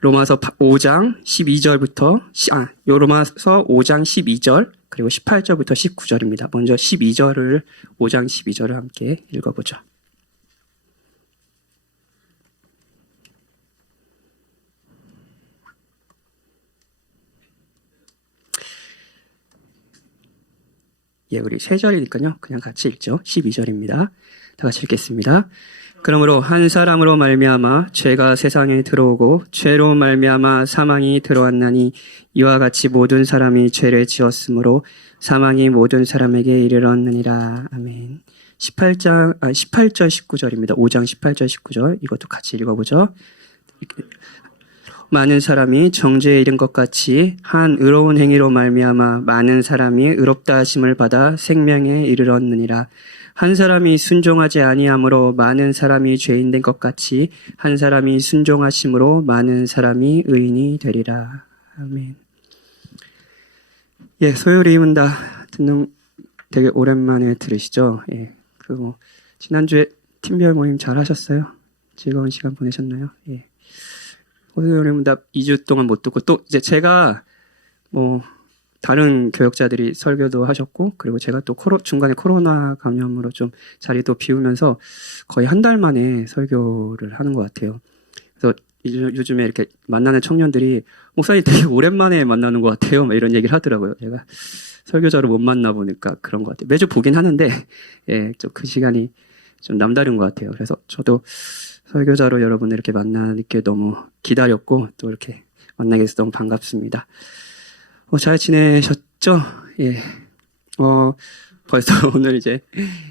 로마서 5장 12절부터 로마서 5장 12절 그리고 18절부터 19절입니다. 먼저 12절을 5장 12절을 함께 읽어보죠. 예, 우리 세 절이니까요. 그냥 같이 읽죠. 12절입니다. 다 같이 읽겠습니다. 그러므로 한 사람으로 말미암아 죄가 세상에 들어오고 죄로 말미암아 사망이 들어왔나니 이와 같이 모든 사람이 죄를 지었으므로 사망이 모든 사람에게 이르렀느니라. 아멘. 18절 19절입니다. 5장 18절 19절 이것도 같이 읽어보죠. 많은 사람이 정죄에 이른 것 같이 한 의로운 행위로 말미암아 많은 사람이 의롭다 하심을 받아 생명에 이르렀느니라. 한 사람이 순종하지 아니함으로 많은 사람이 죄인 된 것 같이 한 사람이 순종하심으로 많은 사람이 의인이 되리라. 아멘. 예, 소요리 문다 듣는 되게 오랜만에 들으시죠? 예, 그리고 지난주에 팀별 모임 잘 하셨어요? 즐거운 시간 보내셨나요? 예. 소요리 문다 2주 동안 못 듣고 또 이제 제가 다른 교역자들이 설교도 하셨고, 그리고 제가 또 중간에 코로나 감염으로 좀 자리도 비우면서 거의 한 달 만에 설교를 하는 것 같아요. 그래서 요즘에 이렇게 만나는 청년들이 목사님 되게 오랜만에 만나는 것 같아요. 막 이런 얘기를 하더라고요. 제가 설교자로 못 만나보니까 그런 것 같아요. 매주 보긴 하는데, 예, 좀 그 시간이 좀 남다른 것 같아요. 그래서 저도 설교자로 여러분을 이렇게 만나게 너무 기다렸고, 또 이렇게 만나게 돼서 너무 반갑습니다. 잘 지내셨죠? 예. 벌써 오늘 이제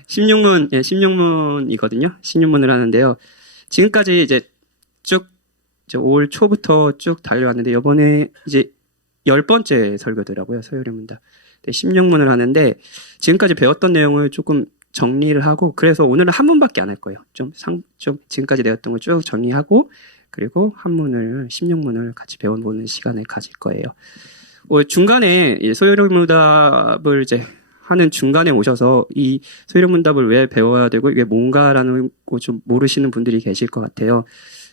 16문이거든요. 16문을 하는데요. 지금까지 이제 올 초부터 쭉 달려왔는데, 이번에 이제 10번째 설교더라고요. 소요리 문다. 16문을 하는데, 지금까지 배웠던 내용을 조금 정리를 하고, 그래서 오늘은 한 문밖에 안 할 거예요. 좀 지금까지 내었던 걸 쭉 정리하고, 그리고 한 문을, 16문을 같이 배워보는 시간을 가질 거예요. 중간에 소요리 문답을 이제 하는 중간에 오셔서 이 소요리 문답을 왜 배워야 되고 이게 뭔가라는 거 좀 모르시는 분들이 계실 것 같아요.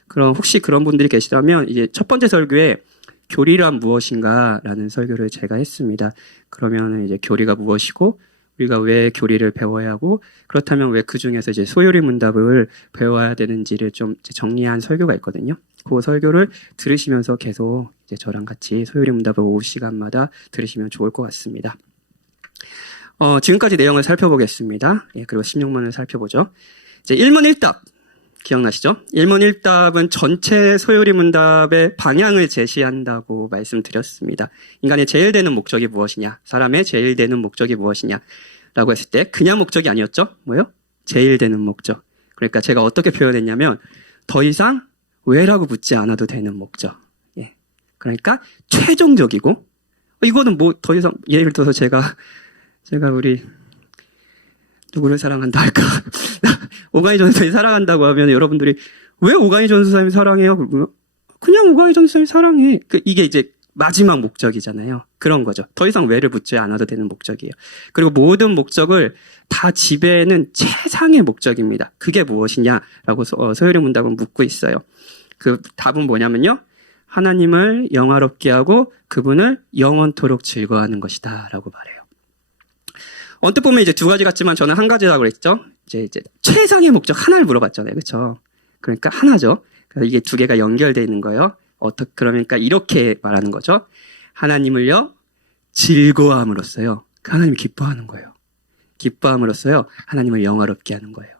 그럼 혹시 그런 분들이 계시다면 이제 첫 번째 설교에 교리란 무엇인가라는 설교를 제가 했습니다. 그러면 이제 교리가 무엇이고 우리가 왜 교리를 배워야 하고 그렇다면 왜 그 중에서 이제 소요리 문답을 배워야 되는지를 좀 정리한 설교가 있거든요. 그 설교를 들으시면서 계속 이제 저랑 같이 소요리 문답을 오후 시간마다 들으시면 좋을 것 같습니다. 지금까지 내용을 살펴보겠습니다. 예, 그리고 16문을 살펴보죠. 이제 1문 1답 기억나시죠? 1문 1답은 전체 소요리 문답의 방향을 제시한다고 말씀드렸습니다. 인간의 제일 되는 목적이 무엇이냐? 사람의 제일 되는 목적이 무엇이냐? 라고 했을 때 그냥 목적이 아니었죠? 뭐요? 제일 되는 목적. 그러니까 제가 어떻게 표현했냐면 더 이상 왜라고 묻지 않아도 되는 목적. 예. 그러니까 최종적이고 이거는 뭐 더 이상 예를 들어서 제가 우리 누구를 사랑한다 할까? 오가이 전사님 사랑한다고 하면 여러분들이 왜 오가이 전사님 사랑해요? 그냥 오가이 전사님 사랑해. 이게 이제 마지막 목적이잖아요. 그런 거죠. 더 이상 왜를 묻지 않아도 되는 목적이에요. 그리고 모든 목적을 다 지배하는 최상의 목적입니다. 그게 무엇이냐라고 소요리 문답은 묻고 있어요. 그 답은 뭐냐면요. 하나님을 영화롭게 하고 그분을 영원토록 즐거워하는 것이다 라고 말해요. 언뜻 보면 이제 두 가지 같지만 저는 한 가지라고 그랬죠. 이제 최상의 목적 하나를 물어봤잖아요. 그렇죠? 그러니까 하나죠. 그래서 이게 두 개가 연결되어 있는 거예요. 그러니까 이렇게 말하는 거죠. 하나님을요 즐거워함으로써요. 하나님이 기뻐하는 거예요. 기뻐함으로써요. 하나님을 영화롭게 하는 거예요.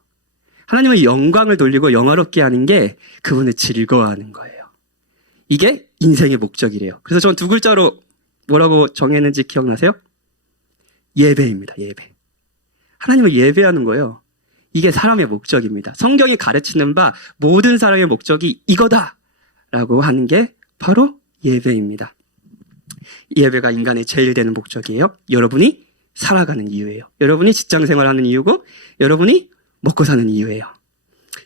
하나님의 영광을 돌리고 영화롭게 하는 게 그분을 즐거워하는 거예요. 이게 인생의 목적이래요. 그래서 전 두 글자로 뭐라고 정했는지 기억나세요? 예배입니다. 예배. 하나님을 예배하는 거예요. 이게 사람의 목적입니다. 성경이 가르치는 바 모든 사람의 목적이 이거다 라고 하는 게 바로 예배입니다. 예배가 인간의 제일 되는 목적이에요. 여러분이 살아가는 이유예요. 여러분이 직장생활하는 이유고 여러분이 먹고 사는 이유예요.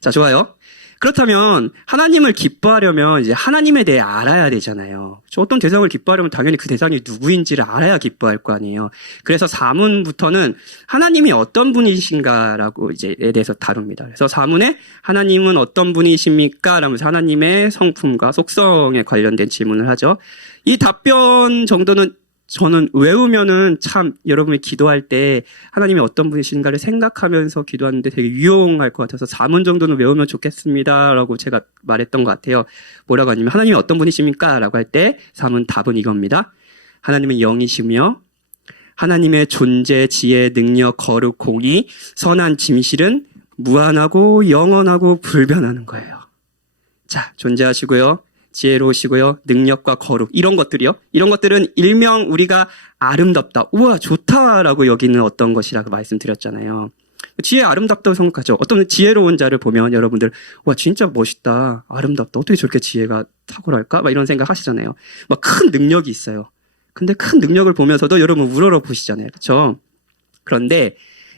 자, 좋아요. 그렇다면 하나님을 기뻐하려면 이제 하나님에 대해 알아야 되잖아요. 어떤 대상을 기뻐하려면 당연히 그 대상이 누구인지를 알아야 기뻐할 거 아니에요. 그래서 4문부터는 하나님이 어떤 분이신가라고 이제에 대해서 다룹니다. 그래서 4문에 하나님은 어떤 분이십니까? 라면서 하나님의 성품과 속성에 관련된 질문을 하죠. 이 답변 정도는 저는 외우면은 참 여러분이 기도할 때 하나님이 어떤 분이신가를 생각하면서 기도하는데 되게 유용할 것 같아서 4문 정도는 외우면 좋겠습니다 라고 제가 말했던 것 같아요. 뭐라고 하냐면 하나님이 어떤 분이십니까? 라고 할 때 4문 답은 이겁니다. 하나님은 영이시며 하나님의 존재, 지혜, 능력, 거룩, 공의, 선한 진실은 무한하고 영원하고 불변하는 거예요. 자, 존재하시고요. 지혜로우시고요. 능력과 거룩 이런 것들이요. 이런 것들은 일명 우리가 아름답다. 우와 좋다라고 여기는 어떤 것이라고 말씀드렸잖아요. 지혜 아름답다고 생각하죠. 어떤 지혜로운 자를 보면 여러분들 와 진짜 멋있다. 아름답다. 어떻게 저렇게 지혜가 탁월할까? 막 이런 생각 하시잖아요. 막 큰 능력이 있어요. 근데 큰 능력을 보면서도 여러분 우러러 보시잖아요. 그렇죠? 그런데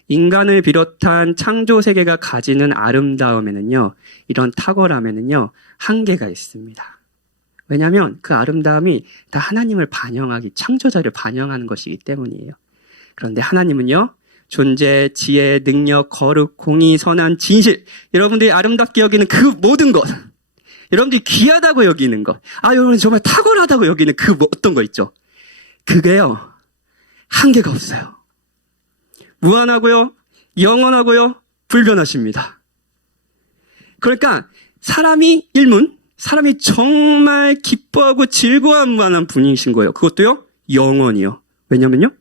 인간을 비롯한 창조 세계가 가지는 아름다움에는요. 이런 탁월함에는요. 한계가 있습니다. 왜냐하면 그 아름다움이 다 하나님을 반영하기, 창조자를 반영하는 것이기 때문이에요. 그런데 하나님은요. 존재, 지혜, 능력, 거룩, 공의, 선한, 진실 여러분들이 아름답게 여기는 그 모든 것 여러분들이 귀하다고 여기는 것 여러분 정말 탁월하다고 여기는 그 어떤 거 있죠. 그게요. 한계가 없어요. 무한하고요. 영원하고요. 불변하십니다. 그러니까 사람이 사람이 정말 기뻐하고 즐거워할 만한 분이신 거예요. 그것도요. 영원이요. 왜냐면요.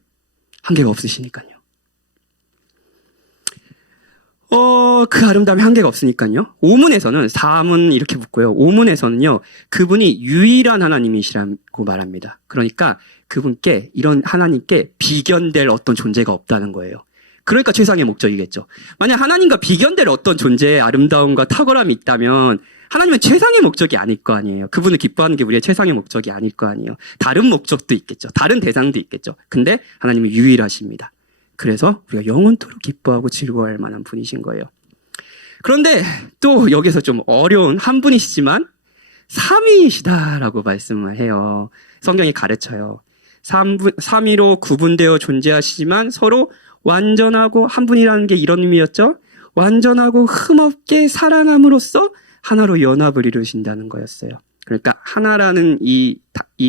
한계가 없으시니까요. 그 아름다움에 한계가 없으니까요. 5문에서는 4문 이렇게 붙고요. 5문에서는요. 그분이 유일한 하나님이시라고 말합니다. 그러니까 그분께 이런 하나님께 비견될 어떤 존재가 없다는 거예요. 그러니까 최상의 목적이겠죠. 만약 하나님과 비견될 어떤 존재의 아름다움과 탁월함이 있다면 하나님은 최상의 목적이 아닐 거 아니에요. 그분을 기뻐하는 게 우리의 최상의 목적이 아닐 거 아니에요. 다른 목적도 있겠죠. 다른 대상도 있겠죠. 근데 하나님은 유일하십니다. 그래서 우리가 영원토록 기뻐하고 즐거워할 만한 분이신 거예요. 그런데 또 여기서 좀 어려운 한 분이시지만 삼위이시다라고 말씀을 해요. 성경이 가르쳐요. 삼위로 구분되어 존재하시지만 서로 완전하고 한 분이라는 게 이런 의미였죠. 완전하고 흠없게 사랑함으로써 하나로 연합을 이루신다는 거였어요. 그러니까 하나라는 이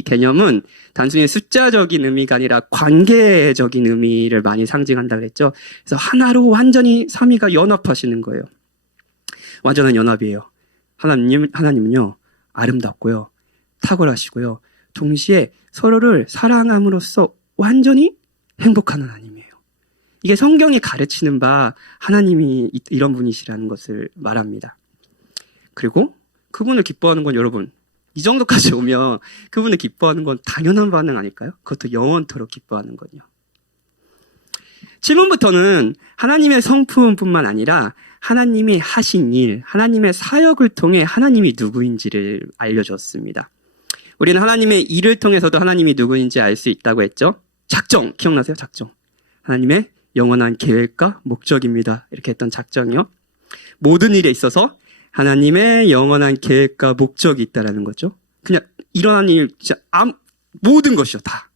개념은 단순히 숫자적인 의미가 아니라 관계적인 의미를 많이 상징한다고 그랬죠. 그래서 하나로 완전히 삼위가 연합하시는 거예요. 완전한 연합이에요. 하나님은요, 아름답고요, 탁월하시고요, 동시에 서로를 사랑함으로써 완전히 행복한 하나님이에요. 이게 성경이 가르치는 바 하나님이 이런 분이시라는 것을 말합니다. 그리고 그분을 기뻐하는 건 여러분, 이 정도까지 오면 그분을 기뻐하는 건 당연한 반응 아닐까요? 그것도 영원토록 기뻐하는 건요. 7문부터는 하나님의 성품뿐만 아니라 하나님이 하신 일, 하나님의 사역을 통해 하나님이 누구인지를 알려줬습니다. 우리는 하나님의 일을 통해서도 하나님이 누구인지 알 수 있다고 했죠. 작정, 기억나세요? 작정. 하나님의 영원한 계획과 목적입니다. 이렇게 했던 작정이요. 모든 일에 있어서 하나님의 영원한 계획과 목적이 있다라는 거죠. 그냥 일어난 일, 진짜 모든 것이요, 다.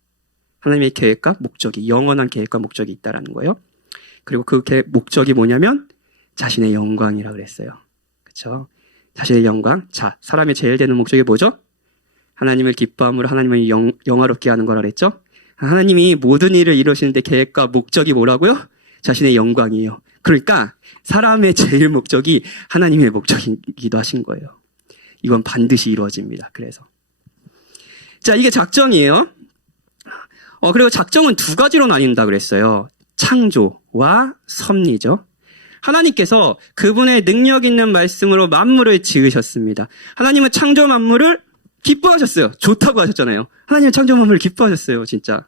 하나님의 계획과 목적이, 영원한 계획과 목적이 있다라는 거예요. 그리고 그 목적이 뭐냐면 자신의 영광이라고 그랬어요. 그렇죠? 자신의 영광. 자, 사람의 제일 되는 목적이 뭐죠? 하나님을 기뻐함으로 하나님을 영화롭게 하는 거라 그랬죠? 하나님이 모든 일을 이루시는데 계획과 목적이 뭐라고요? 자신의 영광이에요. 그러니까 사람의 제일 목적이 하나님의 목적이기도 하신 거예요. 이건 반드시 이루어집니다. 그래서 자, 이게 작정이에요. 그리고 작정은 두 가지로 나뉜다 그랬어요. 창조와 섭리죠. 하나님께서 그분의 능력 있는 말씀으로 만물을 지으셨습니다. 하나님은 창조 만물을 기뻐하셨어요. 좋다고 하셨잖아요. 하나님은 창조 만물을 기뻐하셨어요. 진짜.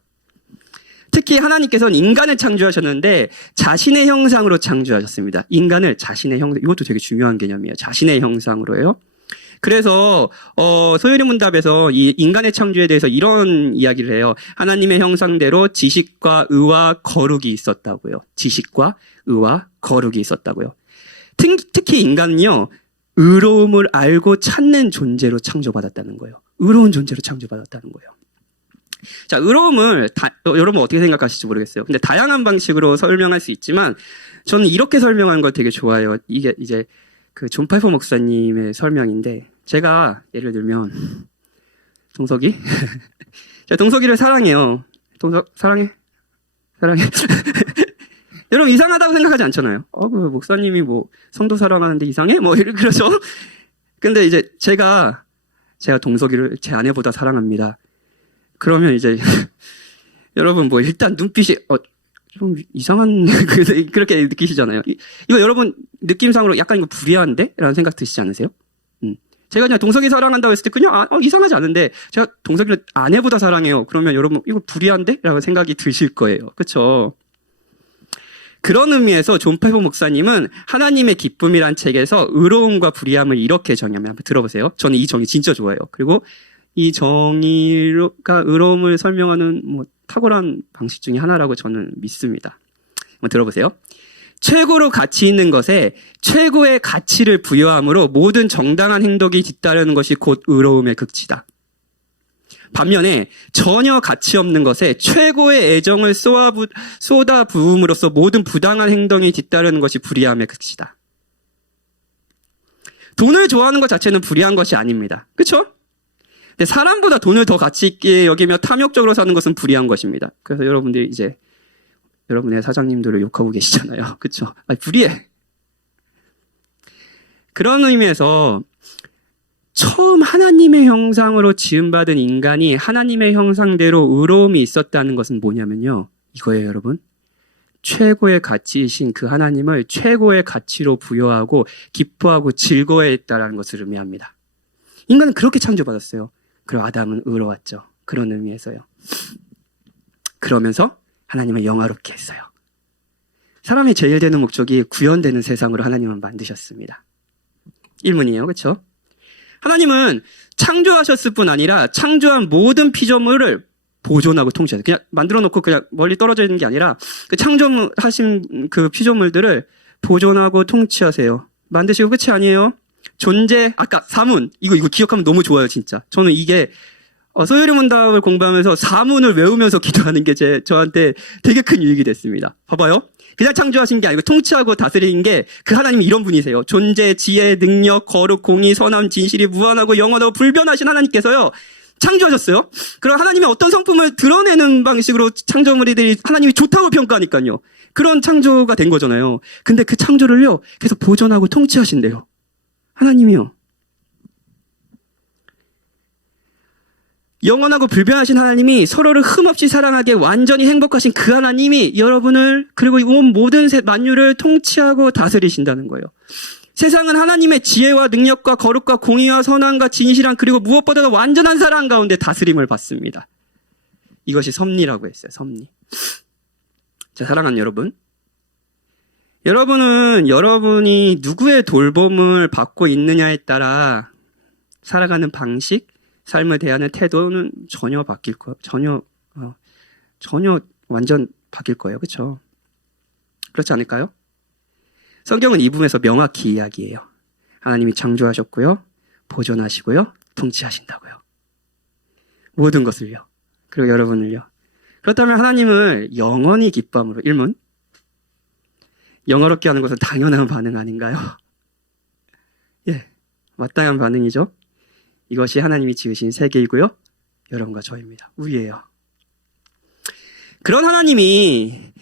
특히 하나님께서는 인간을 창조하셨는데 자신의 형상으로 창조하셨습니다. 인간을 자신의 형상, 이것도 되게 중요한 개념이에요. 자신의 형상으로요. 그래서 소요리 문답에서 이 인간의 창조에 대해서 이런 이야기를 해요. 하나님의 형상대로 지식과 의와 거룩이 있었다고요. 지식과 의와 거룩이 있었다고요. 특히 인간은요, 의로움을 알고 찾는 존재로 창조받았다는 거예요. 의로운 존재로 창조받았다는 거예요. 자, 의로움을 여러분 어떻게 생각하실지 모르겠어요. 근데 다양한 방식으로 설명할 수 있지만 저는 이렇게 설명하는 걸 되게 좋아해요. 이게 이제 그 존 팔포 목사님의 설명인데, 제가 예를 들면 동석이 제가 동석이를 사랑해요. 동석 사랑해. 여러분 이상하다고 생각하지 않잖아요. 그 목사님이 뭐 성도 사랑하는데 이상해? 뭐 그러죠. 근데 이제 제가 동석이를 제 아내보다 사랑합니다. 그러면 이제 여러분 뭐 일단 눈빛이 좀 이상한 그렇게 느끼시잖아요. 이거 여러분 느낌상으로 약간 이거 불이한데? 라는 생각 드시지 않으세요? 제가 그냥 동석이 사랑한다고 했을 때 그냥 이상하지 않은데 제가 동석이를 아내보다 사랑해요. 그러면 여러분 이거 불이한데? 라고 생각이 드실 거예요. 그렇죠? 그런 의미에서 존 팔포 목사님은 하나님의 기쁨이란 책에서 의로움과 불의함을 이렇게 정의하면 한번 들어보세요. 저는 이 정의 진짜 좋아해요. 그리고 이 정의가 의로움을 설명하는 뭐 탁월한 방식 중에 하나라고 저는 믿습니다. 한번 들어보세요. 최고로 가치 있는 것에 최고의 가치를 부여함으로 모든 정당한 행동이 뒤따르는 것이 곧 의로움의 극치다. 반면에 전혀 가치 없는 것에 최고의 애정을 쏟아 부음으로써 모든 부당한 행동이 뒤따르는 것이 불의함의 극치다. 돈을 좋아하는 것 자체는 불의한 것이 아닙니다. 그렇죠? 근데 사람보다 돈을 더 가치 있게 여기며 탐욕적으로 사는 것은 불의한 것입니다. 그래서 여러분들이 이제 여러분의 사장님들을 욕하고 계시잖아요. 그렇죠? 불의해. 그런 의미에서 처음 하나님의 형상으로 지음받은 인간이 하나님의 형상대로 의로움이 있었다는 것은 뭐냐면요. 이거예요, 여러분. 최고의 가치이신 그 하나님을 최고의 가치로 부여하고 기뻐하고 즐거워했다는 것을 의미합니다. 인간은 그렇게 창조받았어요. 그리고 아담은 의로웠죠. 그런 의미에서요. 그러면서 하나님을 영화롭게 했어요. 사람이 제일 되는 목적이 구원되는 세상으로 하나님은 만드셨습니다. 일문이에요. 그렇죠? 하나님은 창조하셨을 뿐 아니라 창조한 모든 피조물을 보존하고 통치하세요. 그냥 만들어 놓고 그냥 멀리 떨어져 있는 게 아니라 그 창조하신 그 피조물들을 보존하고 통치하세요. 만드시고 끝이 아니에요. 존재, 아까 사문, 이거 기억하면 너무 좋아요, 진짜. 저는 이게 소요리 문답을 공부하면서 사문을 외우면서 기도하는 게 저한테 되게 큰 유익이 됐습니다. 봐봐요. 그냥 창조하신 게 아니고 통치하고 다스리는 게 그 하나님이 이런 분이세요. 존재, 지혜, 능력, 거룩, 공의, 선함, 진실이 무한하고 영원하고 불변하신 하나님께서요. 창조하셨어요. 그럼 하나님의 어떤 성품을 드러내는 방식으로 창조물들이 하나님이 좋다고 평가하니까요. 그런 창조가 된 거잖아요. 근데 그 창조를요. 계속 보존하고 통치하신대요. 하나님이요. 영원하고 불변하신 하나님이 서로를 흠없이 사랑하게 완전히 행복하신 그 하나님이 여러분을 그리고 온 모든 만유를 통치하고 다스리신다는 거예요. 세상은 하나님의 지혜와 능력과 거룩과 공의와 선함과 진실한 그리고 무엇보다도 완전한 사랑 가운데 다스림을 받습니다. 이것이 섭리라고 했어요. 섭리. 자, 사랑하는 여러분. 여러분은 여러분이 누구의 돌봄을 받고 있느냐에 따라 살아가는 방식, 삶을 대하는 태도는 전혀 완전 바뀔 거예요. 그렇죠? 그렇지 않을까요? 성경은 이 부분에서 명확히 이야기해요. 하나님이 창조하셨고요. 보존하시고요. 통치하신다고요. 모든 것을요. 그리고 여러분을요. 그렇다면 하나님을 영원히 기뻐함으로 일문 영화롭게 하는 것은 당연한 반응 아닌가요? 예, 마땅한 반응이죠. 이것이 하나님이 지으신 세계이고요. 여러분과 저입니다. 우리예요. 그런 하나님이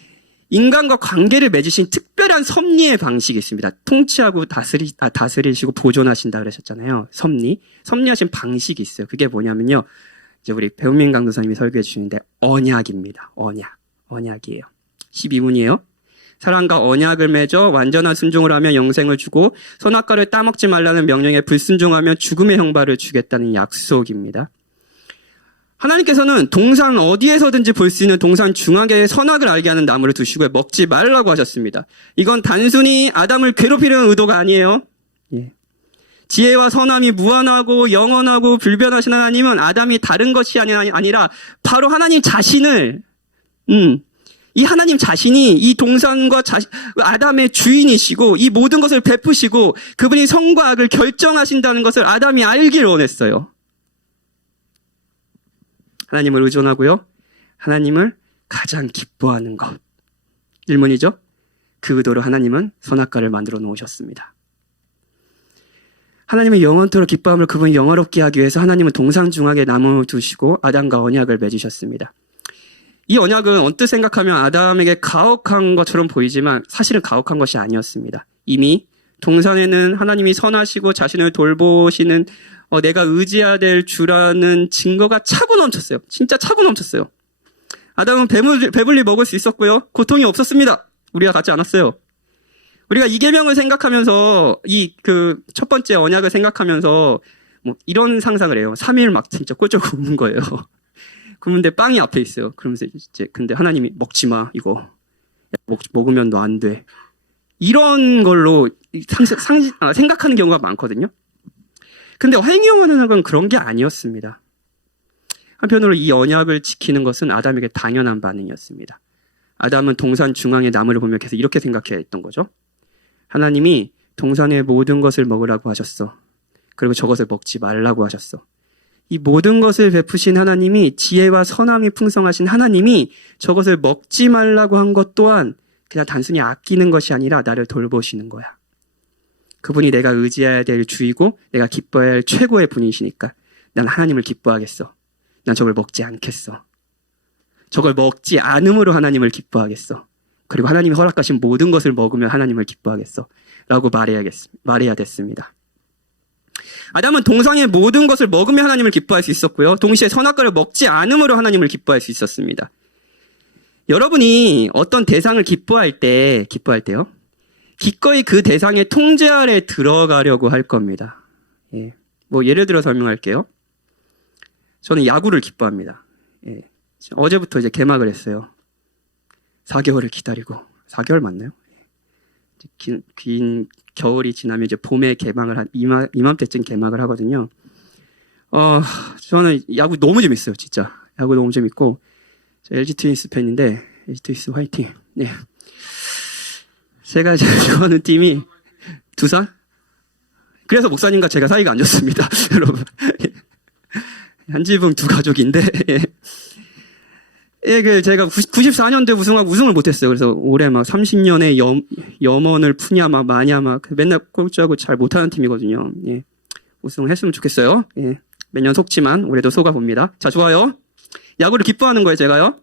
인간과 관계를 맺으신 특별한 섭리의 방식이 있습니다. 통치하고 다스리시고 보존하신다 그러셨잖아요. 섭리하신 방식이 있어요. 그게 뭐냐면요. 이제 우리 배우민 강도사님이 설교해 주시는데 언약입니다. 언약이에요. 12문이에요. 사랑과 언약을 맺어 완전한 순종을 하면 영생을 주고 선악과를 따먹지 말라는 명령에 불순종하면 죽음의 형벌을 주겠다는 약속입니다. 하나님께서는 동산 어디에서든지 볼 수 있는 동산 중앙에 선악을 알게 하는 나무를 두시고 먹지 말라고 하셨습니다. 이건 단순히 아담을 괴롭히려는 의도가 아니에요. 예. 지혜와 선함이 무한하고 영원하고 불변하신 하나님은 아담이 다른 것이 아니라 바로 하나님 자신을 이 하나님 자신이 이 동산과 아담의 주인이시고 이 모든 것을 베푸시고 그분이 선과 악을 결정하신다는 것을 아담이 알길 원했어요. 하나님을 의존하고요. 하나님을 가장 기뻐하는 것. 일문이죠. 그 의도로 하나님은 선악과를 만들어 놓으셨습니다. 하나님의 영원토록 기뻐함을 그분이 영화롭게 하기 위해서 하나님은 동산 중앙에 나무를 두시고 아담과 언약을 맺으셨습니다. 이 언약은 언뜻 생각하면 아담에게 가혹한 것처럼 보이지만 사실은 가혹한 것이 아니었습니다. 이미 동산에는 하나님이 선하시고 자신을 돌보시는 내가 의지해야 될 주라는 증거가 차고 넘쳤어요. 진짜 차고 넘쳤어요. 아담은 배불리 먹을 수 있었고요. 고통이 없었습니다. 우리가 갖지 않았어요. 우리가 이 계명을 생각하면서 첫 번째 언약을 생각하면서 뭐 이런 상상을 해요. 3일 막 진짜 꼴쩍 굶는 거예요. 굶는데 빵이 앞에 있어요. 그러면서 이제 근데 하나님이 먹지 마 이거 먹으면 너 안 돼. 이런 걸로 생각하는 경우가 많거든요. 근데 행위형 언약은 그런 게 아니었습니다. 한편으로 이 언약을 지키는 것은 아담에게 당연한 반응이었습니다. 아담은 동산 중앙의 나무를 보며 계속 이렇게 생각해야 했던 거죠. 하나님이 동산의 모든 것을 먹으라고 하셨어. 그리고 저것을 먹지 말라고 하셨어. 이 모든 것을 베푸신 하나님이 지혜와 선함이 풍성하신 하나님이 저것을 먹지 말라고 한 것 또한 그냥 단순히 아끼는 것이 아니라 나를 돌보시는 거야. 그분이 내가 의지해야 될 주이고 내가 기뻐해야 할 최고의 분이시니까 난 하나님을 기뻐하겠어. 난 저걸 먹지 않겠어. 저걸 먹지 않음으로 하나님을 기뻐하겠어. 그리고 하나님이 허락하신 모든 것을 먹으면 하나님을 기뻐하겠어. 라고 말해야 됐습니다. 아담은 동산의 모든 것을 먹으며 하나님을 기뻐할 수 있었고요. 동시에 선악과를 먹지 않음으로 하나님을 기뻐할 수 있었습니다. 여러분이 어떤 대상을 기뻐할 때요. 기꺼이 그 대상의 통제 아래 들어가려고 할 겁니다. 예. 뭐 예를 들어 설명할게요. 저는 야구를 기뻐합니다. 예. 어제부터 이제 개막을 했어요. 4개월을 기다리고 4개월 맞나요? 긴 겨울이 지나면 이제 봄에 개막을 이맘때쯤 개막을 하거든요. 저는 야구 너무 재밌어요, 진짜. 야구 너무 재밌고 LG 트윈스 팬인데 LG 트윈스 화이팅. 네. 제가 제일 좋아하는 팀이 두산. 그래서 목사님과 제가 사이가 안 좋습니다, 여러분. 한 지붕 두 가족인데. 제가 94년도에 우승을 못했어요. 그래서 올해 막 30년의 염원을 푸냐, 막 마냐, 막 맨날 꼴찌하고 잘 못하는 팀이거든요. 예. 우승을 했으면 좋겠어요. 예. 매년 속지만 올해도 속아봅니다. 자, 좋아요. 야구를 기뻐하는 거예요, 제가요.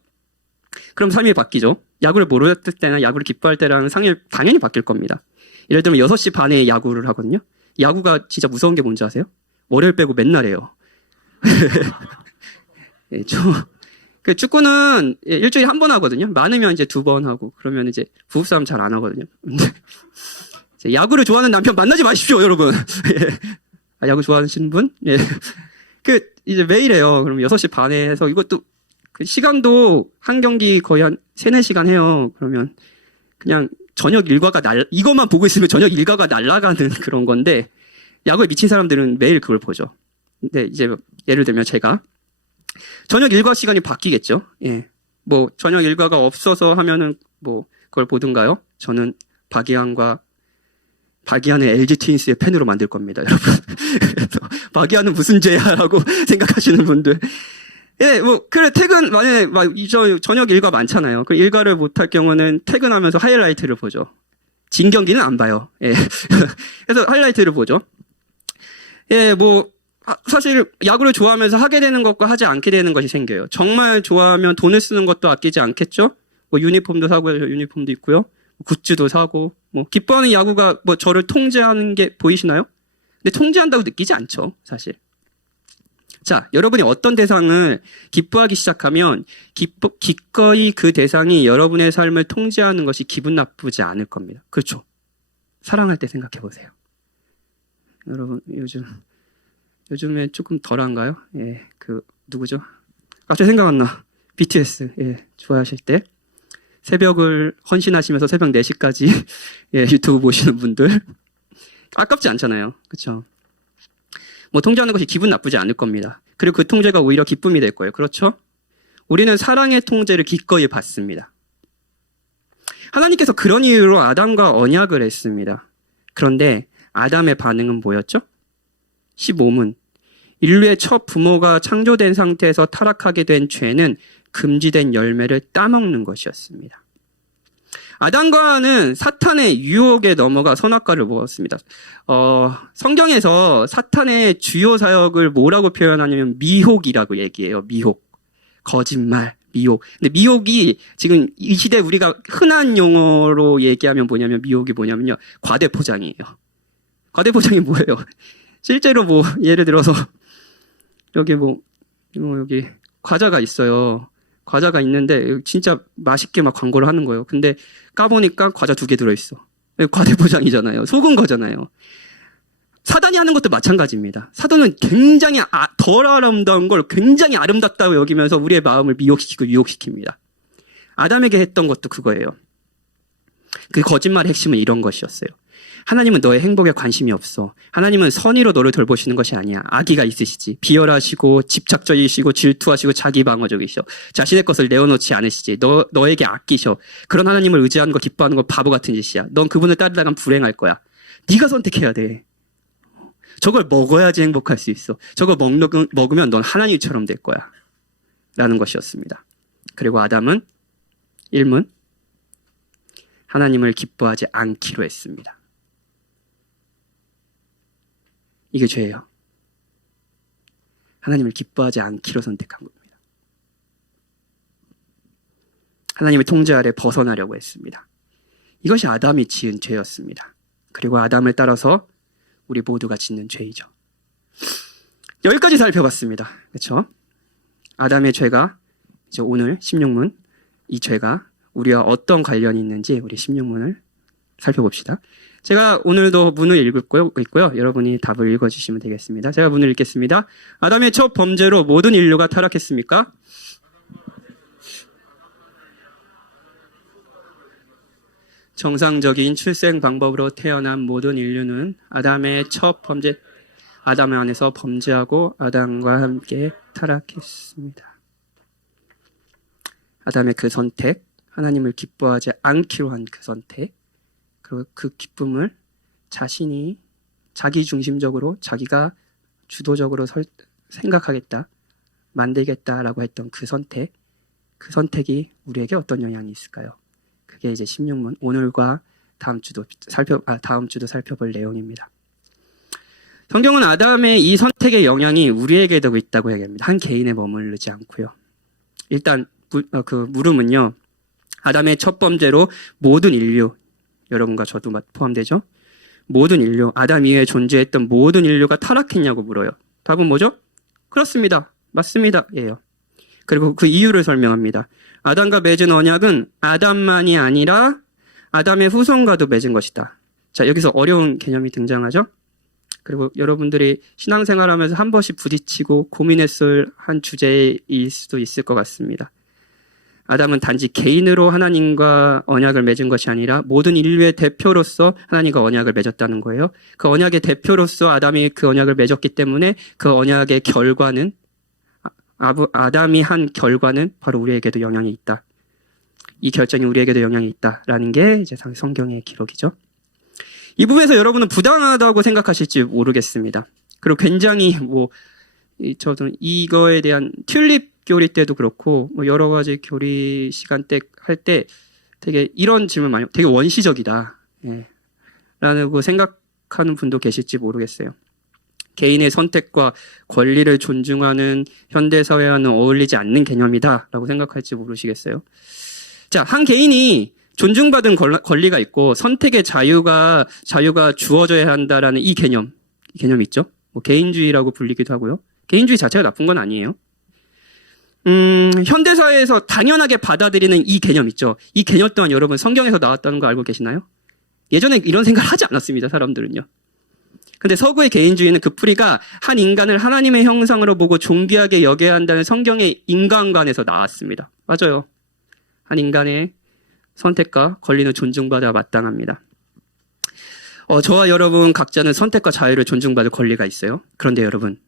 그럼 삶이 바뀌죠. 야구를 모를 때나 야구를 기뻐할 때랑 상이 당연히 바뀔 겁니다. 예를 들면 6시 반에 야구를 하거든요. 야구가 진짜 무서운 게 뭔지 아세요? 월요일 빼고 맨날 해요. 예, 축구는 일주일에 한 번 하거든요. 많으면 이제 2번 하고, 그러면 이제 부부싸움 잘 안 하거든요. 근데 야구를 좋아하는 남편 만나지 마십시오, 여러분. 예. 야구 좋아하시는 분? 예. 이제 매일 해요. 그럼 6시 반에 해서 이것도, 시간도 한 경기 거의 한 3-4시간 해요. 그러면 그냥 저녁 일과가 이것만 보고 있으면 저녁 일과가 날아가는 그런 건데, 야구에 미친 사람들은 매일 그걸 보죠. 근데 이제 예를 들면 제가 저녁 일과 시간이 바뀌겠죠. 예. 뭐 저녁 일과가 없어서 하면은 뭐 그걸 보든가요. 저는 박이한의 LG 트윈스의 팬으로 만들 겁니다, 여러분. 그래서 박이한은 무슨 죄야라고 생각하시는 분들. 예, 뭐 그래 만약에 저녁 일과 많잖아요. 그 일과를 못할 경우는 퇴근하면서 하이라이트를 보죠. 진 경기는 안 봐요. 예. 그래서 하이라이트를 보죠. 예, 뭐 사실 야구를 좋아하면서 하게 되는 것과 하지 않게 되는 것이 생겨요. 정말 좋아하면 돈을 쓰는 것도 아끼지 않겠죠? 뭐 유니폼도 사고, 유니폼도 있고요. 굿즈도 사고, 뭐 기뻐하는 야구가 뭐 저를 통제하는 게 보이시나요? 근데 통제한다고 느끼지 않죠, 사실. 자, 여러분이 어떤 대상을 기뻐하기 시작하면 기꺼이 그 대상이 여러분의 삶을 통제하는 것이 기분 나쁘지 않을 겁니다. 그렇죠? 사랑할 때 생각해 보세요. 여러분 요즘에 조금 덜한가요? 예, 누구죠? 갑자기 생각 안 나. BTS, 예, 좋아하실 때. 새벽을 헌신하시면서 새벽 4시까지, 예, 유튜브 보시는 분들. 아깝지 않잖아요. 그쵸? 뭐, 통제하는 것이 기분 나쁘지 않을 겁니다. 그리고 그 통제가 오히려 기쁨이 될 거예요. 그렇죠? 우리는 사랑의 통제를 기꺼이 받습니다. 하나님께서 그런 이유로 아담과 언약을 했습니다. 그런데 아담의 반응은 뭐였죠? 15문. 인류의 첫 부모가 창조된 상태에서 타락하게 된 죄는 금지된 열매를 따먹는 것이었습니다. 아담과 하와는 사탄의 유혹에 넘어가 선악과를 먹었습니다. 성경에서 사탄의 주요 사역을 뭐라고 표현하냐면 미혹이라고 얘기해요. 미혹. 거짓말, 미혹. 근데 미혹이 지금 이 시대 우리가 흔한 용어로 얘기하면 뭐냐면 미혹이 뭐냐면요. 과대포장이에요. 과대포장이 뭐예요? 실제로 뭐 예를 들어서 여기 여기 과자가 있어요. 과자가 있는데 진짜 맛있게 막 광고를 하는 거예요. 근데 까보니까 과자 2개 들어있어. 과대포장이잖아요. 속은 거잖아요. 사단이 하는 것도 마찬가지입니다. 사단은 굉장히 덜 아름다운 걸 굉장히 아름답다고 여기면서 우리의 마음을 미혹시키고 유혹시킵니다. 아담에게 했던 것도 그거예요. 그 거짓말의 핵심은 이런 것이었어요. 하나님은 너의 행복에 관심이 없어. 하나님은 선의로 너를 돌보시는 것이 아니야. 악의가 있으시지. 비열하시고 집착적이시고 질투하시고 자기 방어적이셔. 자신의 것을 내어놓지 않으시지. 너에게 아끼셔. 그런 하나님을 의지하는 거 기뻐하는 거 바보 같은 짓이야. 넌 그분을 따르다간 불행할 거야. 네가 선택해야 돼. 저걸 먹어야지 행복할 수 있어. 저걸 먹으면 넌 하나님처럼 될 거야. 라는 것이었습니다. 그리고 아담은 1문 하나님을 기뻐하지 않기로 했습니다. 이게 죄예요. 하나님을 기뻐하지 않기로 선택한 겁니다. 하나님의 통제 아래 벗어나려고 했습니다. 이것이 아담이 지은 죄였습니다. 그리고 아담을 따라서 우리 모두가 짓는 죄이죠. 여기까지 살펴봤습니다. 그렇죠? 아담의 죄가 이제 오늘 16문 이 죄가 우리와 어떤 관련이 있는지 우리 16문을 살펴봅시다. 제가 오늘도 문을 읽고요. 여러분이 답을 읽어주시면 되겠습니다. 제가 문을 읽겠습니다. 아담의 첫 범죄로 모든 인류가 타락했습니까? 정상적인 출생 방법으로 태어난 모든 인류는 아담의 첫 범죄, 아담 안에서 범죄하고 아담과 함께 타락했습니다. 아담의 그 선택, 하나님을 기뻐하지 않기로 한 그 선택, 그리고 그 기쁨을 자신이 자기중심적으로 자기가 주도적으로 생각하겠다, 만들겠다라고 했던 그 선택이 우리에게 어떤 영향이 있을까요? 그게 이제 16문 오늘과 다음 주도 살펴볼 내용입니다. 성경은 아담의 이 선택의 영향이 우리에게도 있다고 얘기합니다. 한 개인에 머무르지 않고요. 일단 그 물음은요. 아담의 첫 범죄로 모든 인류, 여러분과 저도 포함되죠? 모든 인류, 아담 이후에 존재했던 모든 인류가 타락했냐고 물어요. 답은 뭐죠? 그렇습니다. 맞습니다. 예요. 그리고 그 이유를 설명합니다. 아담과 맺은 언약은 아담만이 아니라 아담의 후손과도 맺은 것이다. 자, 여기서 어려운 개념이 등장하죠? 그리고 여러분들이 신앙생활하면서 한 번씩 부딪히고 고민했을 한 주제일 수도 있을 것 같습니다. 아담은 단지 개인으로 하나님과 언약을 맺은 것이 아니라 모든 인류의 대표로서 하나님과 언약을 맺었다는 거예요. 그 언약의 대표로서 아담이 그 언약을 맺었기 때문에 그 언약의 결과는 아담이 한 결과는 바로 우리에게도 영향이 있다. 이 결정이 우리에게도 영향이 있다라는 게 이제 성경의 기록이죠. 이 부분에서 여러분은 부당하다고 생각하실지 모르겠습니다. 그리고 굉장히 저도 이거에 대한 튤립 교리 때도 그렇고 여러 가지 교리 시간 때 할 때 되게 이런 질문 많이 되게 원시적이다. 라고 생각하는 분도 계실지 모르겠어요. 개인의 선택과 권리를 존중하는 현대사회와는 어울리지 않는 개념이다 라고 생각할지 모르시겠어요. 자, 한 개인이 존중받은 권리가 있고 선택의 자유가 주어져야 한다라는 이 개념 있죠. 개인주의라고 불리기도 하고요. 개인주의 자체가 나쁜 건 아니에요. 현대사회에서 당연하게 받아들이는 이 개념 있죠. 이 개념 또한 여러분 성경에서 나왔다는 거 알고 계시나요? 예전에 이런 생각을 하지 않았습니다. 사람들은요. 근데 서구의 개인주의는 그 뿌리가 한 인간을 하나님의 형상으로 보고 존귀하게 여겨야 한다는 성경의 인간관에서 나왔습니다. 맞아요. 한 인간의 선택과 권리는 존중받아 마땅합니다. 저와 여러분 각자는 선택과 자유를 존중받을 권리가 있어요. 그런데 여러분,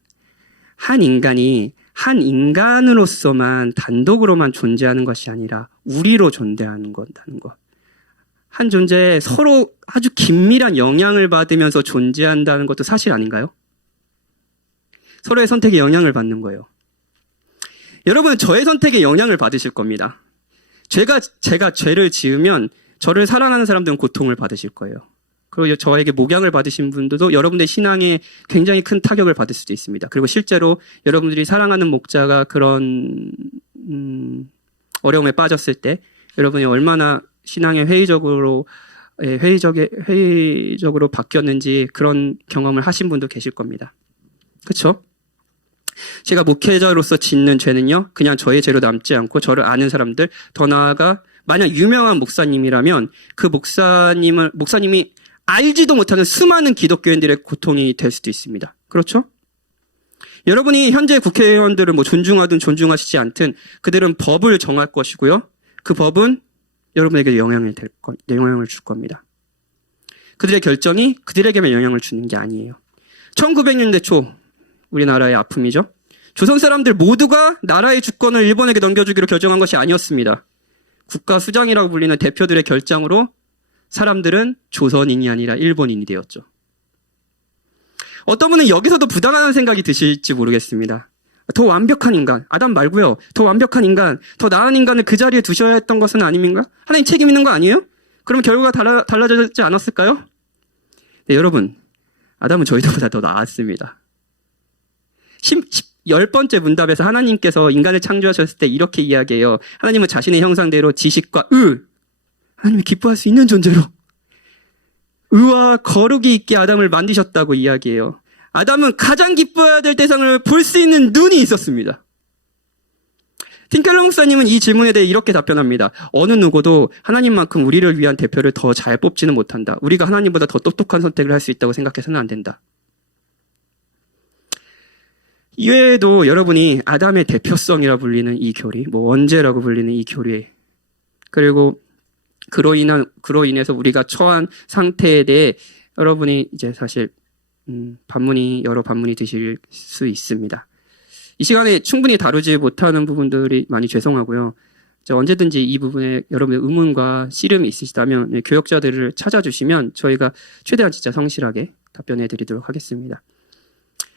한 인간이 한 인간으로서만 단독으로만 존재하는 것이 아니라 우리로 존재하는 거다는 것. 한 존재에 서로 아주 긴밀한 영향을 받으면서 존재한다는 것도 사실 아닌가요? 서로의 선택에 영향을 받는 거예요. 여러분은 저의 선택에 영향을 받으실 겁니다. 제가 죄를 지으면 저를 사랑하는 사람들은 고통을 받으실 거예요. 그리고 저에게 목양을 받으신 분들도 여러분들의 신앙에 굉장히 큰 타격을 받을 수도 있습니다. 그리고 실제로 여러분들이 사랑하는 목자가 그런 어려움에 빠졌을 때 여러분이 얼마나 신앙에 회의적으로 바뀌었는지 그런 경험을 하신 분도 계실 겁니다. 그렇죠? 제가 목회자로서 짓는 죄는요, 그냥 저의 죄로 남지 않고 저를 아는 사람들, 더 나아가 만약 유명한 목사님이라면 그 목사님이 알지도 못하는 수많은 기독교인들의 고통이 될 수도 있습니다. 그렇죠? 여러분이 현재 국회의원들을 존중하든 존중하시지 않든 그들은 법을 정할 것이고요. 그 법은 여러분에게 영향을 줄 겁니다. 그들의 결정이 그들에게만 영향을 주는 게 아니에요. 1900년대 초 우리나라의 아픔이죠. 조선 사람들 모두가 나라의 주권을 일본에게 넘겨주기로 결정한 것이 아니었습니다. 국가 수장이라고 불리는 대표들의 결정으로 사람들은 조선인이 아니라 일본인이 되었죠. 어떤 분은 여기서도 부당하다는 생각이 드실지 모르겠습니다. 더 완벽한 인간, 아담 말고요. 더 완벽한 인간, 더 나은 인간을 그 자리에 두셔야 했던 것은 아닙니까? 하나님 책임 있는 거 아니에요? 그럼 결과가 달라지지 않았을까요? 네, 여러분, 아담은 저희들보다 더 나았습니다. 10번째 문답에서 하나님께서 인간을 창조하셨을 때 이렇게 이야기해요. 하나님은 자신의 형상대로 지식과 하나님이 기뻐할 수 있는 존재로 의와 거룩이 있게 아담을 만드셨다고 이야기해요. 아담은 가장 기뻐해야 될 대상을 볼 수 있는 눈이 있었습니다. 틴켈러 목사님은 이 질문에 대해 이렇게 답변합니다. 어느 누구도 하나님만큼 우리를 위한 대표를 더 잘 뽑지는 못한다. 우리가 하나님보다 더 똑똑한 선택을 할 수 있다고 생각해서는 안 된다. 이외에도 여러분이 아담의 대표성이라 불리는 이 교리, 원죄라고 불리는 이 교리, 그리고 그로 인해서 우리가 처한 상태에 대해 여러분이 이제 사실 여러 반문이 드실 수 있습니다. 이 시간에 충분히 다루지 못하는 부분들이 많이 죄송하고요. 언제든지 이 부분에 여러분의 의문과 씨름이 있으시다면 교역자들을 찾아주시면 저희가 최대한 진짜 성실하게 답변해 드리도록 하겠습니다.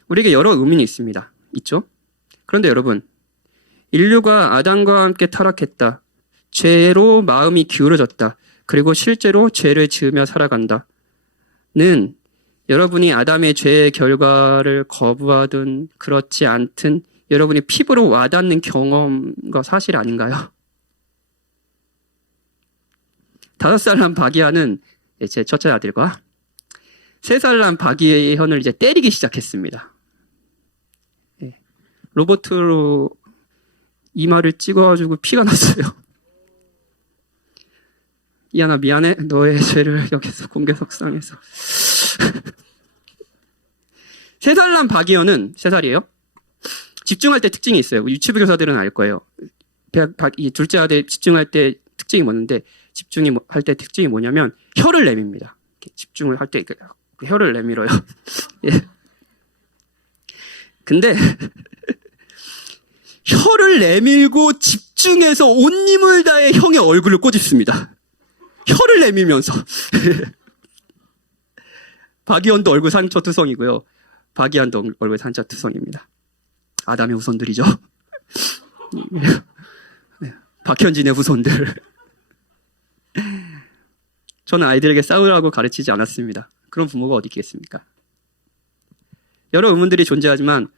우리에게 여러 의문이 있습니다. 있죠? 그런데 여러분, 인류가 아담과 함께 타락했다. 죄로 마음이 기울어졌다. 그리고 실제로 죄를 지으며 살아간다. 는 여러분이 아담의 죄의 결과를 거부하든 그렇지 않든 여러분이 피부로 와닿는 경험과 사실 아닌가요? 5살 난 바기야는 제 첫째 아들과 3살 난 바기의 현을 이제 때리기 시작했습니다. 로버트로 이마를 찍어가지고 피가 났어요. 이하나 미안해. 너의 죄를 여기서 공개석상에서. 3살 난 박이현은 3살이에요. 집중할 때 특징이 있어요. 유치부 교사들은 알 거예요. 이 둘째 아들 집중할 때 특징이 뭐는데 할 때 특징이 뭐냐면 혀를 내밉니다. 집중을 할 때 혀를 내밀어요. 예. 근데 혀를 내밀고 집중해서 온 힘을 다해 형의 얼굴을 꼬집습니다. 혀를 내밀면서. 박이현도 얼굴 상처투성이고요. 박이한도 얼굴 상처투성입니다. 아담의 후손들이죠. 박현진의 후손들. 저는 아이들에게 싸우라고 가르치지 않았습니다. 그런 부모가 어디 있겠습니까? 여러 의문들이 존재하지만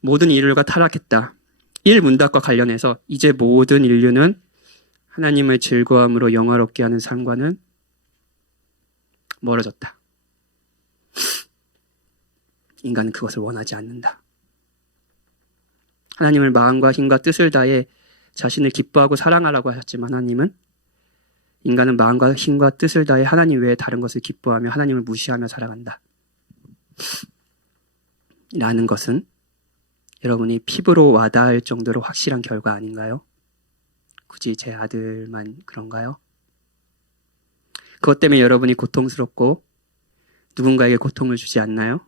모든 인류가 타락했다. 1문답과 관련해서 이제 모든 인류는 하나님의 즐거움으로 영화롭게 하는 삶과는 멀어졌다. 인간은 그것을 원하지 않는다. 하나님을 마음과 힘과 뜻을 다해 자신을 기뻐하고 사랑하라고 하셨지만 하나님은 인간은 마음과 힘과 뜻을 다해 하나님 외에 다른 것을 기뻐하며 하나님을 무시하며 살아간다. 라는 것은 여러분이 피부로 와닿을 정도로 확실한 결과 아닌가요? 굳이 제 아들만 그런가요? 그것 때문에 여러분이 고통스럽고 누군가에게 고통을 주지 않나요?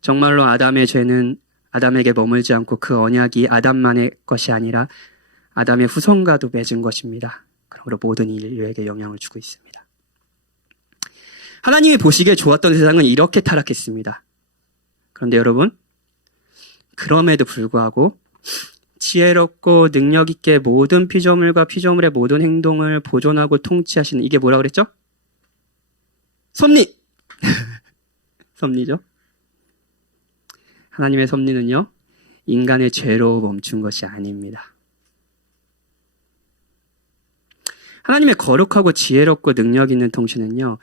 정말로 아담의 죄는 아담에게 머물지 않고 그 언약이 아담만의 것이 아니라 아담의 후손과도 맺은 것입니다. 그런 마지막으로 모든 인류에게 영향을 주고 있습니다. 하나님이 보시기에 좋았던 세상은 이렇게 타락했습니다. 그런데 여러분, 그럼에도 불구하고 지혜롭고 능력 있게 모든 피조물과 피조물의 모든 행동을 보존하고 통치하시는, 이게 뭐라 그랬죠? 섭리! 섭리죠. 하나님의 섭리는요, 인간의 죄로 멈춘 것이 아닙니다. 하나님의 거룩하고 지혜롭고 능력 있는 통치는요,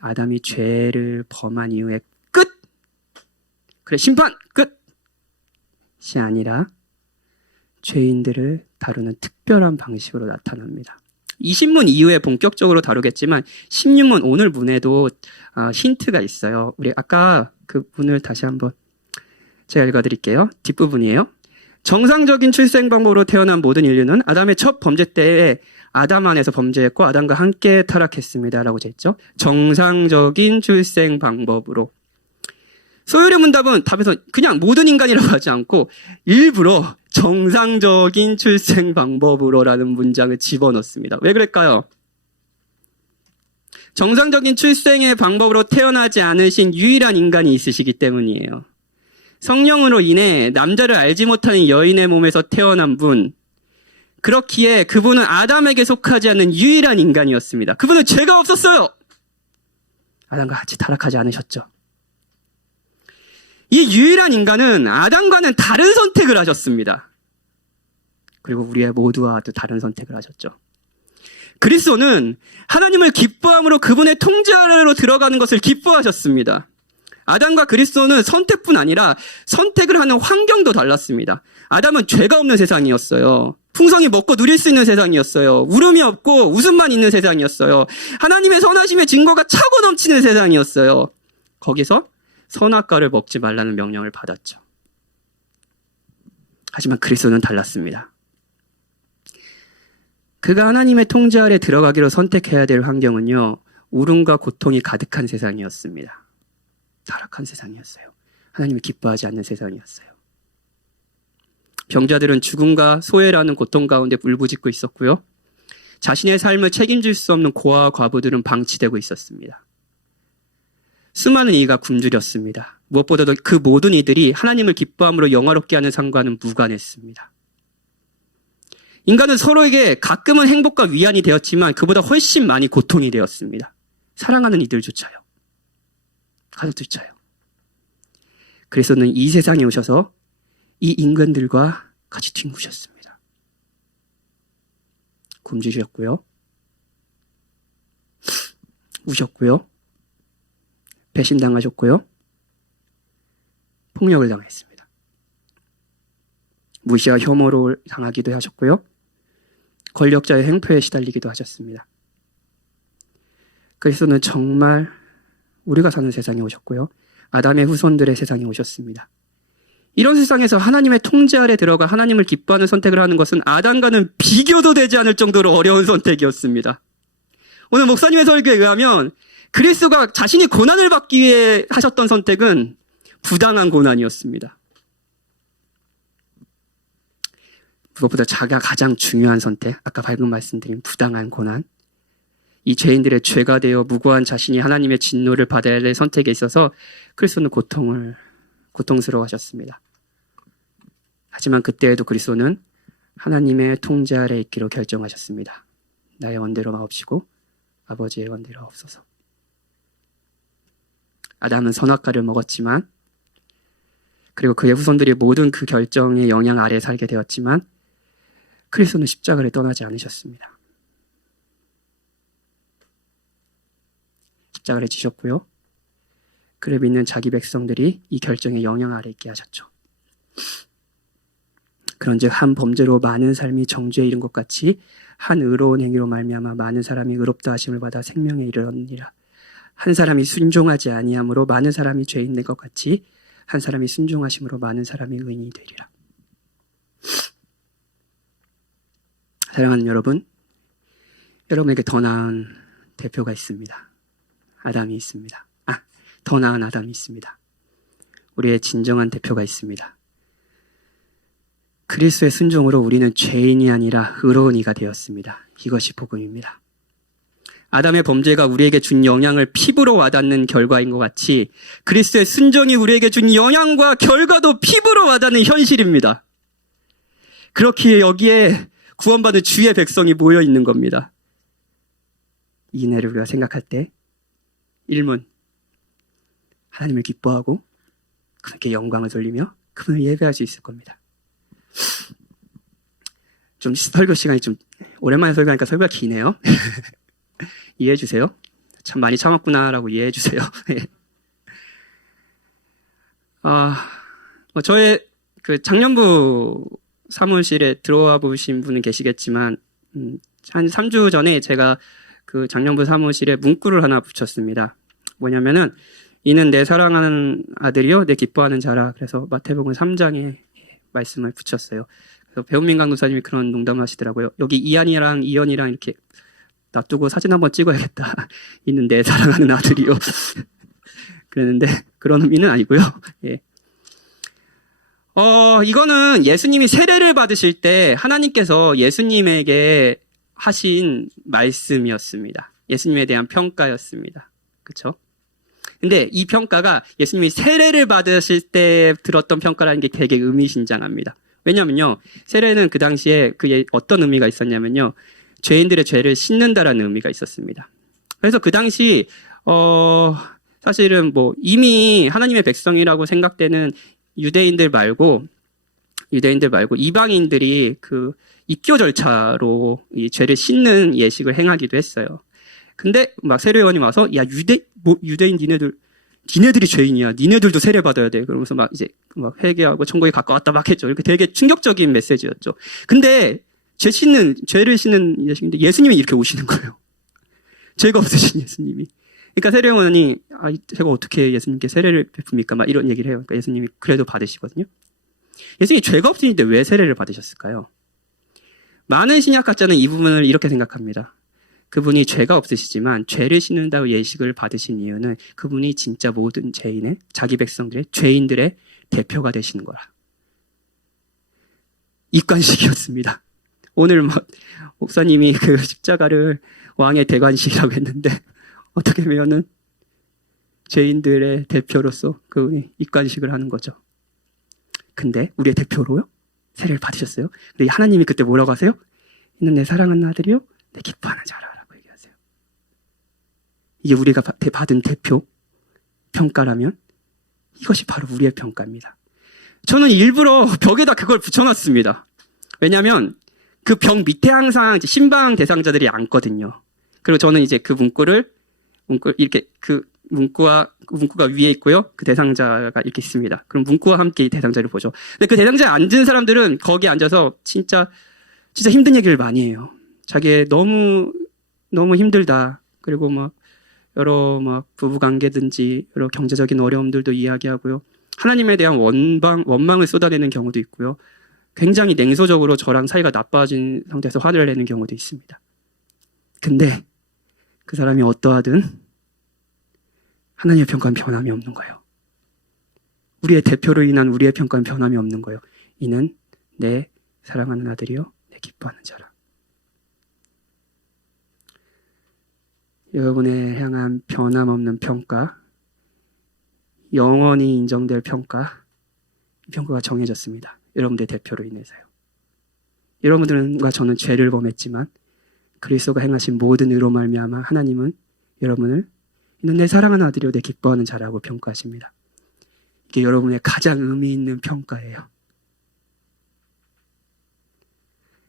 아담이 죄를 범한 이후에 끝! 그래, 심판! 끝이 아니라 죄인들을 다루는 특별한 방식으로 나타납니다. 이 신문 이후에 본격적으로 다루겠지만 16문 오늘 문에도 힌트가 있어요. 우리 아까 그 문을 다시 한번 제가 읽어드릴게요. 뒷부분이에요. 정상적인 출생 방법으로 태어난 모든 인류는 아담의 첫 범죄 때에 아담 안에서 범죄했고 아담과 함께 타락했습니다. 라고 했죠. 정상적인 출생 방법으로. 소요리 문답은 답에서 그냥 모든 인간이라고 하지 않고 일부러 정상적인 출생 방법으로라는 문장을 집어넣습니다. 왜 그럴까요? 정상적인 출생의 방법으로 태어나지 않으신 유일한 인간이 있으시기 때문이에요. 성령으로 인해 남자를 알지 못하는 여인의 몸에서 태어난 분, 그렇기에 그분은 아담에게 속하지 않는 유일한 인간이었습니다. 그분은 죄가 없었어요. 아담과 같이 타락하지 않으셨죠. 이 유일한 인간은 아담과는 다른 선택을 하셨습니다. 그리고 우리의 모두와도 다른 선택을 하셨죠. 그리스도는 하나님을 기뻐함으로 그분의 통제 아래로 들어가는 것을 기뻐하셨습니다. 아담과 그리스도는 선택뿐 아니라 선택을 하는 환경도 달랐습니다. 아담은 죄가 없는 세상이었어요. 풍성히 먹고 누릴 수 있는 세상이었어요. 울음이 없고 웃음만 있는 세상이었어요. 하나님의 선하심의 증거가 차고 넘치는 세상이었어요. 거기서 선악과를 먹지 말라는 명령을 받았죠. 하지만 그리스도는 달랐습니다. 그가 하나님의 통제 아래 들어가기로 선택해야 될 환경은요, 울음과 고통이 가득한 세상이었습니다. 타락한 세상이었어요. 하나님이 기뻐하지 않는 세상이었어요. 병자들은 죽음과 소외라는 고통 가운데 울부짖고 있었고요. 자신의 삶을 책임질 수 없는 고아와 과부들은 방치되고 있었습니다. 수많은 이가 굶주렸습니다. 무엇보다도 그 모든 이들이 하나님을 기뻐함으로 영화롭게 하는 상과는 무관했습니다. 인간은 서로에게 가끔은 행복과 위안이 되었지만 그보다 훨씬 많이 고통이 되었습니다. 사랑하는 이들조차요. 가족들조차요. 그리스도는 이 세상에 오셔서 이 인간들과 같이 뒹구셨습니다. 굶주셨고요. 우셨고요. 배신당하셨고요. 폭력을 당했습니다. 무시와 혐오를 당하기도 하셨고요. 권력자의 행포에 시달리기도 하셨습니다. 그리스도는 정말 우리가 사는 세상에 오셨고요. 아담의 후손들의 세상에 오셨습니다. 이런 세상에서 하나님의 통제 아래 들어가 하나님을 기뻐하는 선택을 하는 것은 아담과는 비교도 되지 않을 정도로 어려운 선택이었습니다. 오늘 목사님의 설교에 의하면 그리스도가 자신이 고난을 받기 위해 하셨던 선택은 부당한 고난이었습니다. 무엇보다 자기가 가장 중요한 선택, 아까 방금 말씀드린 부당한 고난, 이 죄인들의 죄가 되어 무고한 자신이 하나님의 진노를 받아야 할 선택에 있어서 그리스도는 고통스러워하셨습니다. 하지만 그때에도 그리스도는 하나님의 통제 아래 있기로 결정하셨습니다. 나의 원대로 마옵시고 아버지의 원대로 없소서. 아담은 선악과를 먹었지만, 그리고 그의 후손들이 모든 그 결정의 영향 아래 살게 되었지만 그리스도는 십자가를 떠나지 않으셨습니다. 십자가를 지셨고요. 그를 믿는 자기 백성들이 이 결정의 영향 아래 있게 하셨죠. 그런즉 한 범죄로 많은 삶이 정죄에 이른 것 같이 한 의로운 행위로 말미암아 많은 사람이 의롭다 하심을 받아 생명에 이르렀느니라. 한 사람이 순종하지 아니함으로 많은 사람이 죄인 된 것 같이 한 사람이 순종하심으로 많은 사람이 의인이 되리라. 사랑하는 여러분, 여러분에게 더 나은 대표가 있습니다. 아담이 있습니다. 더 나은 아담이 있습니다. 우리의 진정한 대표가 있습니다. 그리스도의 순종으로 우리는 죄인이 아니라 의로운 이가 되었습니다. 이것이 복음입니다. 아담의 범죄가 우리에게 준 영향을 피부로 와닿는 결과인 것 같이 그리스도의 순종이 우리에게 준 영향과 결과도 피부로 와닿는 현실입니다. 그렇기에 여기에 구원받은 주의 백성이 모여 있는 겁니다. 이 은혜를 우리가 생각할 때 1문, 하나님을 기뻐하고 그분께 영광을 돌리며 그분을 예배할 수 있을 겁니다. 좀 설교 시간이 좀 오랜만에 설교하니까 설교가 기네요. 이해해 주세요. 참 많이 참았구나라고 이해해 주세요. 저의 그 작년부 사무실에 들어와 보신 분은 계시겠지만 한 3주 전에 제가 그 작년부 사무실에 문구를 하나 붙였습니다. 뭐냐면은 이는 내 사랑하는 아들이요 내 기뻐하는 자라. 그래서 마태복음 3장에 말씀을 붙였어요. 그래서 배은민 강도사님이 그런 농담을 하시더라고요. 여기 이한이랑 이연이랑 이렇게 놔두고 사진 한번 찍어야겠다. 이는 내 사랑하는 아들이요. 그랬는데 그런 의미는 아니고요. 예. 이거는 예수님이 세례를 받으실 때 하나님께서 예수님에게 하신 말씀이었습니다. 예수님에 대한 평가였습니다. 그렇죠? 근데 이 평가가 예수님이 세례를 받으실 때 들었던 평가라는 게 되게 의미심장합니다. 왜냐면요, 세례는 그 당시에 그게 어떤 의미가 있었냐면요, 죄인들의 죄를 씻는다라는 의미가 있었습니다. 그래서 그 당시 사실은 뭐 이미 하나님의 백성이라고 생각되는 유대인들 말고 이방인들이 그 입교 절차로 이 죄를 씻는 예식을 행하기도 했어요. 근데 막 세례요한이 와서 야 유대인 니네들이 죄인이야. 니네들도 세례 받아야 돼. 그러면서 막 이제 막 회개하고 천국에 가까웠다 막 했죠. 이렇게 되게 충격적인 메시지였죠. 근데 죄를 씻는 예식인데 예수님이 이렇게 오시는 거예요. 죄가 없으신 예수님이. 그러니까 세례요한이 제가 어떻게 예수님께 세례를 베풉니까? 막 이런 얘기를 해요. 그러니까 예수님이 그래도 받으시거든요. 예수님이 죄가 없으신데 왜 세례를 받으셨을까요? 많은 신약학자는 이 부분을 이렇게 생각합니다. 그분이 죄가 없으시지만 죄를 씻는다고 예식을 받으신 이유는 그분이 진짜 모든 죄인의 자기 백성들의 죄인들의 대표가 되시는 거라. 입관식이었습니다. 오늘 막 목사님이 그 십자가를 왕의 대관식이라고 했는데 어떻게 보면은 죄인들의 대표로서 그분이 입관식을 하는 거죠. 근데 우리의 대표로요? 세례를 받으셨어요. 근데 하나님이 그때 뭐라고 하세요? 이는 내 사랑하는 아들이요 내 기뻐하는 자라라고 얘기하세요. 이게 우리가 받은 대표 평가라면 이것이 바로 우리의 평가입니다. 저는 일부러 벽에다 그걸 붙여놨습니다. 왜냐하면 그 벽 밑에 항상 신방 대상자들이 앉거든요. 그리고 저는 이제 그 문구 이렇게 그 문구가 위에 있고요. 그 대상자가 이렇게 있습니다. 그럼 문구와 함께 이 대상자를 보죠. 근데 그 대상자에 앉은 사람들은 거기 앉아서 진짜 힘든 얘기를 많이 해요. 자기의 너무 힘들다. 그리고 막 여러 막 부부 관계든지 여러 경제적인 어려움들도 이야기하고요. 하나님에 대한 원망을 쏟아내는 경우도 있고요. 굉장히 냉소적으로 저랑 사이가 나빠진 상태에서 화를 내는 경우도 있습니다. 근데 그 사람이 어떠하든 하나님의 평가는 변함이 없는 거예요. 우리의 대표로 인한 우리의 평가는 변함이 없는 거예요. 이는 내 사랑하는 아들이요 내 기뻐하는 자라. 여러분의 향한 변함없는 평가, 영원히 인정될 평가, 이 평가가 정해졌습니다. 여러분들의 대표로 인해서요. 여러분들과 저는 죄를 범했지만 그리스도가 행하신 모든 의로 말미암아 하나님은 여러분을 이는 내 사랑하는 아들이요 내 기뻐하는 자라고 평가하십니다. 이게 여러분의 가장 의미 있는 평가예요.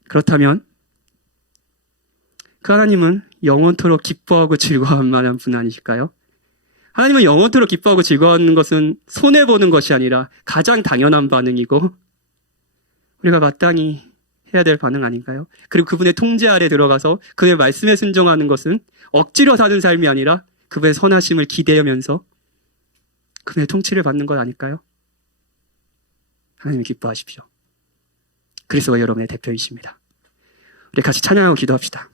그렇다면 그 하나님은 영원토록 기뻐하고 즐거워할 만한 분 아니실까요? 하나님은 영원토록 기뻐하고 즐거워하는 것은 손해보는 것이 아니라 가장 당연한 반응이고 우리가 마땅히 해야 될 반응 아닌가요? 그리고 그분의 통제 아래 들어가서 그의 말씀에 순종하는 것은 억지로 사는 삶이 아니라 그분의 선하심을 기대하면서 그분의 통치를 받는 것 아닐까요? 하나님을 기뻐하십시오. 그리스도가 여러분의 대표이십니다. 우리 같이 찬양하고 기도합시다.